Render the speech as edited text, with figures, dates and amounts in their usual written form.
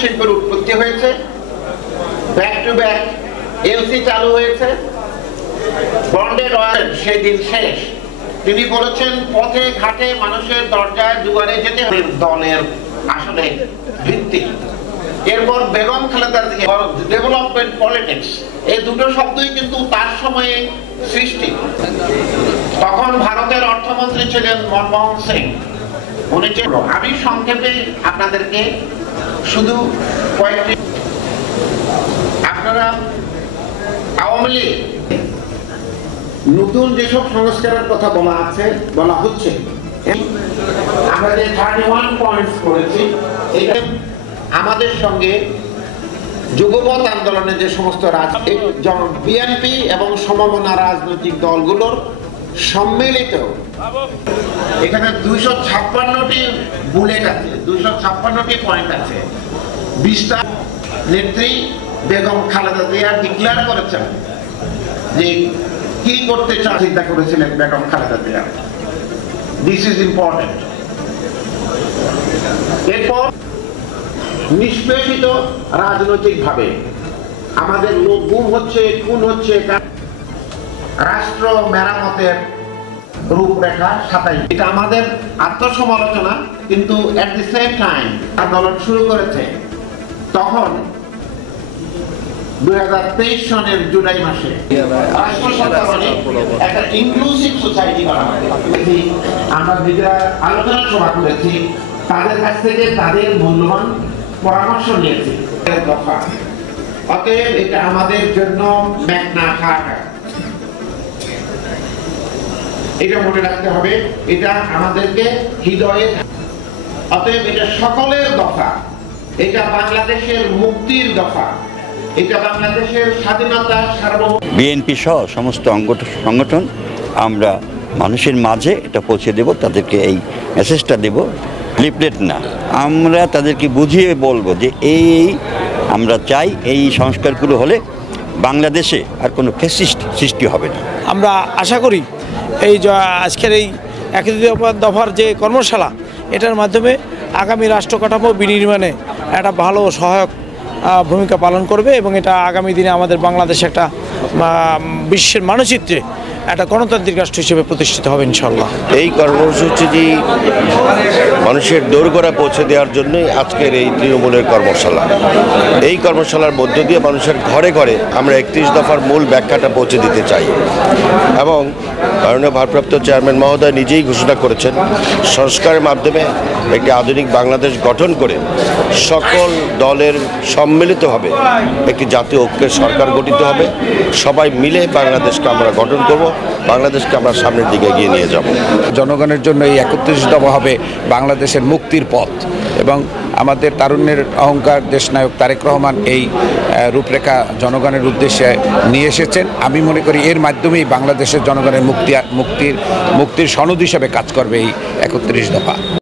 শিল্পের উৎপত্তি হয়েছে, ব্যাক টু ব্যাক এলসি চালু হয়েছে, বন্ডেড অয়েল সেই দিন শেষ। তিনি বলেছেন পথে ঘাটে মানুষের দরজায় দুয়ারে যেতে হবে দলের আসলে ভিত্তি। এরপর বেগম খালেদা জিয়া ডেভেলপমেন্ট পলিটিক্স, এই দুটো শব্দই কিন্তু তার সময়ে সৃষ্টি। তখন ভারতের অর্থমন্ত্রী ছিলেন মনমোহন সিং। আমি সংক্ষেপে আপনাদেরকে শুধু কয়েকটি, আপনারা আওয়ামী লীগ নতুন যেসব সংস্কারের কথা বলা হচ্ছে, আমরা যে 31 পয়েন্টস করেছি, এটা আমাদের সঙ্গে যুগপৎ আন্দোলনে যে সমস্ত বিএনপি এবং সমমনা রাজনৈতিক দলগুলোর সম্মিলিত, এখানে 256টি বুলেট আছে, 256টি পয়েন্ট আছে। 20টা নেত্রী বেগম খালেদা জিয়া ডিক্লেয়ার করেছেন যে কি করতে চিন্তা করেছিলেন Begum Khaleda Zia. This is important. এরপর নিষ্পেষিত রাজনৈতিক ভাবে আমাদের লোক গুম হচ্ছে, খুন হচ্ছে, রাষ্ট্র মেরামতের রূপরেখা 27। এটা আমাদের আত্মসমালোচনা, কিন্তু এট দি সেম টাইম আন্দোলন শুরু করেছে তখন 2023 সনের জুলাই মাসে একটা ইনক্লুসিভ সোসাইটি করা হয়। আমরা নিজেরা আলোচনা সভা করেছি, তাদের কাছ থেকে তাদের মূল্যবান পরামর্শ নিয়েছি। অতএব এটা আমাদের জন্য ম্যাগনা কার্টা, এটা মনে রাখতে হবে, এটা আমাদেরকে হৃদয়ে। অতএব এটা সকলের দফা, এটা বাংলাদেশের মুক্তির দফা, এটা বাংলাদেশের স্বাধীনতা সার্বভৌম। বিএনপি সহ সমস্ত সংগঠন আমরা মানুষের মাঝে এটা পৌঁছে দেব, তাদেরকে এই মেসেজটা দেব, লিফলেট না। আমরা তাদেরকে বুঝিয়ে বলবো যে এই আমরা চাই এই সংস্কারগুলো হলে বাংলাদেশে আর কোনো ফ্যাসিস্ট সৃষ্টি হবে না। আমরা আশা করি এই আজকের এই 31 দফার যে কর্মশালা, এটার মাধ্যমে আগামী রাষ্ট্র কাঠামো বিনির্মাণে একটা ভালো সহায়ক ভূমিকা পালন করবে এবং এটা আগামী দিনে আমাদের বাংলাদেশ একটা বিশ্বের মানচিত্রে একটা গণতান্ত্রিক রাষ্ট্র হিসেবে প্রতিষ্ঠিত হবে ইনশাল্লাহ। এই কর্মসূচিটি মানুষের দোরগোড়া পৌঁছে দেওয়ার জন্যই আজকের এই তৃণমূলের কর্মশালা। এই কর্মশালার মধ্য দিয়ে মানুষের ঘরে ঘরে আমরা 31 দফার মূল ব্যাখ্যাটা পৌঁছে দিতে চাই এবং মাননীয় ভারপ্রাপ্ত চেয়ারম্যান মহোদয় নিজেই ঘোষণা করেছেন সংস্কারের মাধ্যমে একটি আধুনিক বাংলাদেশ গঠন করে সকল দলের সম্মিলিতভাবে একটি জাতীয় ঐক্যের সরকার গঠিত হবে। সবাই মিলে বাংলাদেশকে আমরা গঠন করব, বাংলাদেশকে আমরা সামনের দিকে এগিয়ে নিয়ে যাব। জনগণের জন্য এই 31 দফা হবে বাংলাদেশের মুক্তির পথ এবং আমাদের তারুণ্যের অহংকার দেশনায়ক তারেক রহমান এই রূপরেখা জনগণের উদ্দেশ্যে নিয়ে এসেছেন। আমি মনে করি এর মাধ্যমেই বাংলাদেশের জনগণের মুক্তির সনদ হিসেবে কাজ করবে এই 31 দফা।